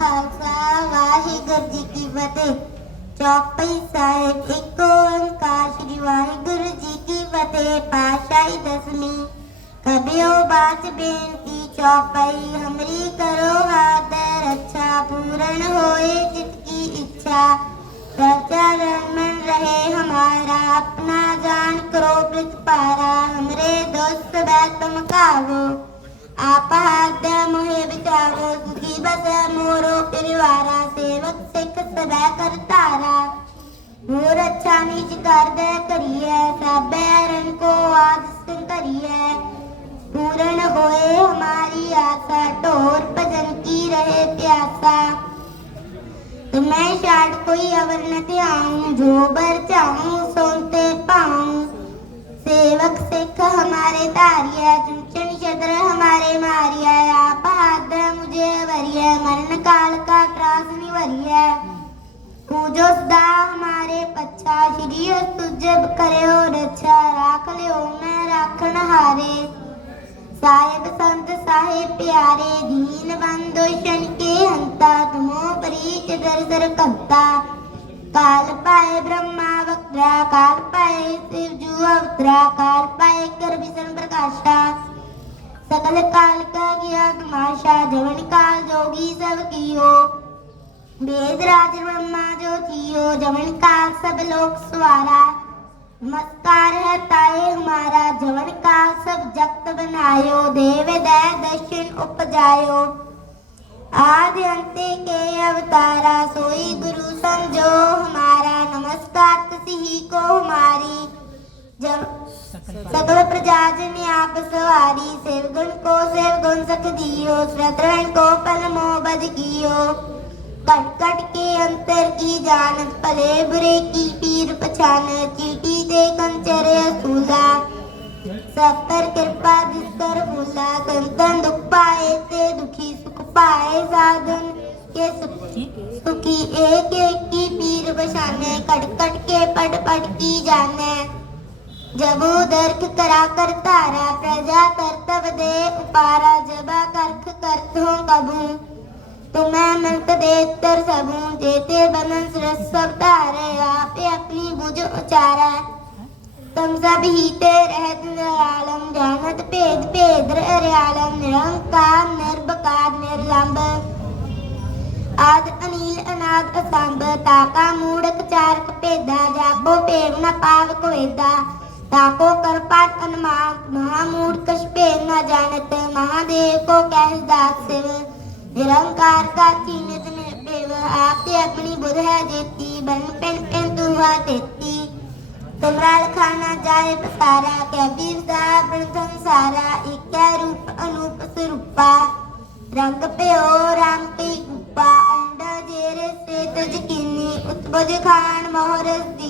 ਖਾਲਸਾ ਵਾਹਿਗੁਰੂ ਜੀ ਕੀ ਫਤਿਹ ਚੌਪਈ ਸਾਹਿਬ ਇੱਕ ਓੰਕਾਰ ਸ੍ਰੀ ਵਾਹਿਗੁਰੂ ਜੀ ਕੀ ਫਤਿਹ ਪਾਸ਼ਾਈ ਦਸਵੀਂ ਕਬਿਓ ਬਾਚ ਬੇਨਤੀ ਚੌਪਈ ਹਮਰੀ ਕਰੋ ਹਾਦਰ ਅੱਛਾ ਪੂਰਨ ਹੋਏ ਜਿਤ की इच्छा प्रचरण मन रहे हमारा अपना जान करो वृत पारा हमरे दोस्त बैतम कावो आप हाथ मोहे बिचारो सुखी बस मोरो परिवारा सेवक, सिख सबै कर तारा मोर अच्छा नीच कर दे करिए सब हरण को आद सिंह करिए। पूर्ण होए हमारी आशा ढोर भजन की रहे प्यासा। तो मैं शाट कोई अवर न ध्याऊं जो बर चाहूँ सुनते पाऊँ। सेवक, सिख हमारे तारिया शद्र हमारे मारिया, आप हाथ मुझे वरिय मरण काल का त्रास निवरिय पूजो सदा हमारे पच्छा, श्री तुझ करो रक्षा राख लियो मैं राखन हारे। साहेब संत, साहेब प्यारे, दीन बंधु शन के हंता, तुमो परीच दर दर कंता। काल पाए ब्रह्मा वक्रा काल पाए शिव जू अवतरा, काल पाए कर विष्णु प्रकाशा। सकल काल का किया तमाशा, जवन काल जोगी सब कियो। वेद राज ब्रह्मा जो थियो, जवन काल सब लोक सवारा। नमस्कार है ताए हमारा, जवन काल सब जगत बनायो, देव दय दर्शन उपजायो। आदि अंते के अवतारा, सोई गुरु समझो हमारा। नमस्कार तसी को हमारी। जब सकल प्रजा जन आप सवारी सेवगुण को को पल मोह बद कियो। कट के जानत भले बुरे की पीर पछान, चीटी कृपा जिस कर फूला संतन दुख पाए ते दुखी सुख पाए साधन। के सुखी एक एक की पीर पछाने कट कट के पट पट की जाने। जब दर्ख करा कर तारा प्रजा करतब दे उपारा जबा करख करत हो कबू तुम्हें मिलत देतर सबू जेते बनन सरस सब तारे आपे अपनी बुझ उचारा तुम सब ही ते रहत निरालम जानत भेद भेद हरियालम निरंकार निर्भकार निर्लंब आद अनील अनाद असंभ ताका मूढ़क चारक भेदा जाको भेद न पाव कोएदा ताको कर पाठ अनुमान महामूढ़ कछ भेद न जानत महादेव को कह दास शिव निरंकार का चीनित निर्भेव आपसे अपनी बुध है जेती बन पेन पेन तुहा तेती तुमराल खाना जाए पसारा क्या बीर सारण संसारा एक रूप अनूप स्वरूपा रंग प्यो राम की गुप्पा अंडा जेरे से तजकीनी उत्पज खान मोहरस दीनी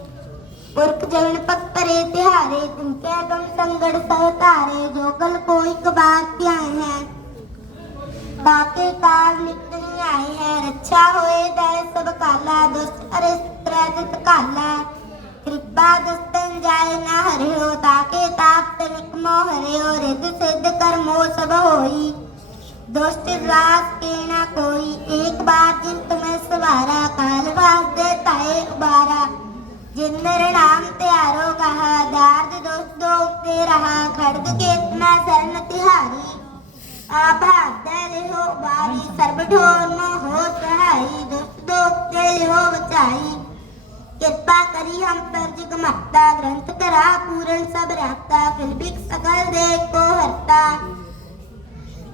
पुरख जवन पक परे तिहारे दिन के गम संगड़ सहतारे जो कल कोई कबार त्याए हैं। ताके काल निकल आए हैं, रक्षा होए दय सब काला, दुष्ट अरे त्रैत काला। कृपा दुस्तन जाए ना हरियो, ताके ताप तनिक मोह हरियो रिद सिद्ध कर मोह सब होई। दुष्ट रास के ना कोई, एक बार जिन तुम्हें सवारा काल वास देता है उबारा। जिंदर नाम त्यारो कहा दार्द दोस्त दोस्ते रहा खड़ग के इतना शरण तिहारी आप दे लिहो बारी सर्व न हो सहाई दोस्ते लिहो बचाई कृपा करी हम पर जिग मत्ता ग्रंथ करा पूर्ण सब रहता फिर भी सकल देख को हरता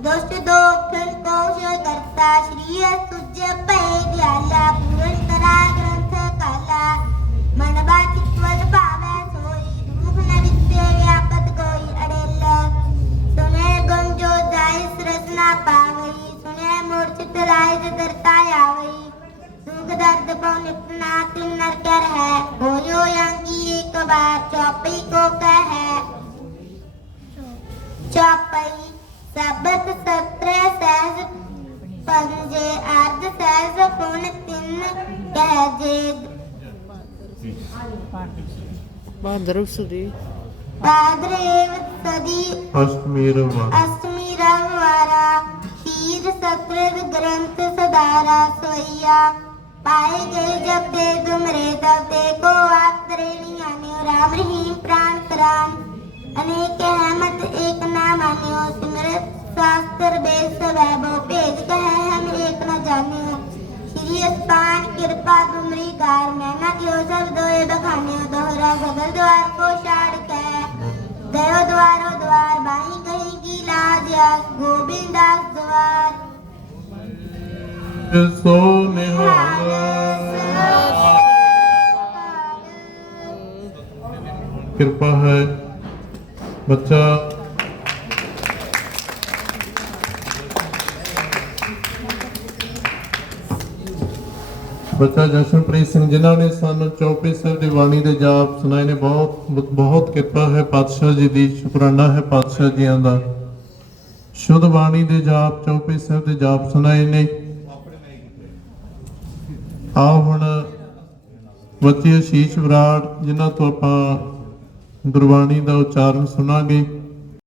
दुष्ट दोखन को क्षय करता श्री तुझ पे दयाला पूर्ण करा ग्रंथ काला। कितना नरकर है बोलो यंगी एक बार चौपाई को कह। चौपाई सबत सत्र सहज पंजे अर्ध सहज पुण तीन कह जे सुदी। सदी अष्टमीरव अष्टमीरव वारा। तीर सत्र ग्रंथ सदारा सोया पाए गए जब ते तुमरे तब ते को आप त्रेणी मान्यो राम रहीम प्राण प्राण अनेक अहमद एक ना मान्यो सिमरत शास्त्र वेद वैभव भेद कह हम एक न जान्यो श्री अस्पान कृपा तुमरी गार मैना क्यों सब दोए बखान्यो दोहरा सगल द्वार को छाड़ के दयो द्वारो द्वार बाई कहीं की लाज आस गोविंद दास द्वार ਸੋ ਨਿਹਾਲ ਕਿਰਪਾ ਹੈ। ਬੱਚਾ। ਬੱਚਾ ਜਸ਼ਨਪ੍ਰੀਤ ਸਿੰਘ, ਜਿਨ੍ਹਾਂ ਨੇ ਸਾਨੂੰ ਚੌਪਈ ਸਾਹਿਬ ਦੀ ਬਾਣੀ ਦੇ ਜਾਪ ਸੁਣਾਏ ਨੇ, ਬਹੁਤ ਬਹੁਤ ਕਿਰਪਾ ਹੈ। ਪਾਤਸ਼ਾਹ ਜੀ ਦੀ ਸ਼ੁਕਰਾਨਾ ਹੈ ਪਾਤਸ਼ਾਹ ਜੀਆਂ ਦਾ। ਸ਼ੁੱਧ ਬਾਣੀ ਦੇ ਜਾਪ ਚੌਪਈ ਸਾਹਿਬ ਦੇ ਜਾਪ ਸੁਣਾਏ ਨੇ। ਆਓ ਹੁਣ ਬੱਚੇ ਅਸ਼ੀਸ਼ ਬਰਾੜ ਜਿਨ੍ਹਾਂ ਤੋਂ ਆਪਾਂ ਗੁਰਬਾਣੀ ਦਾ ਉਚਾਰਨ ਸੁਣਾਂਗੇ।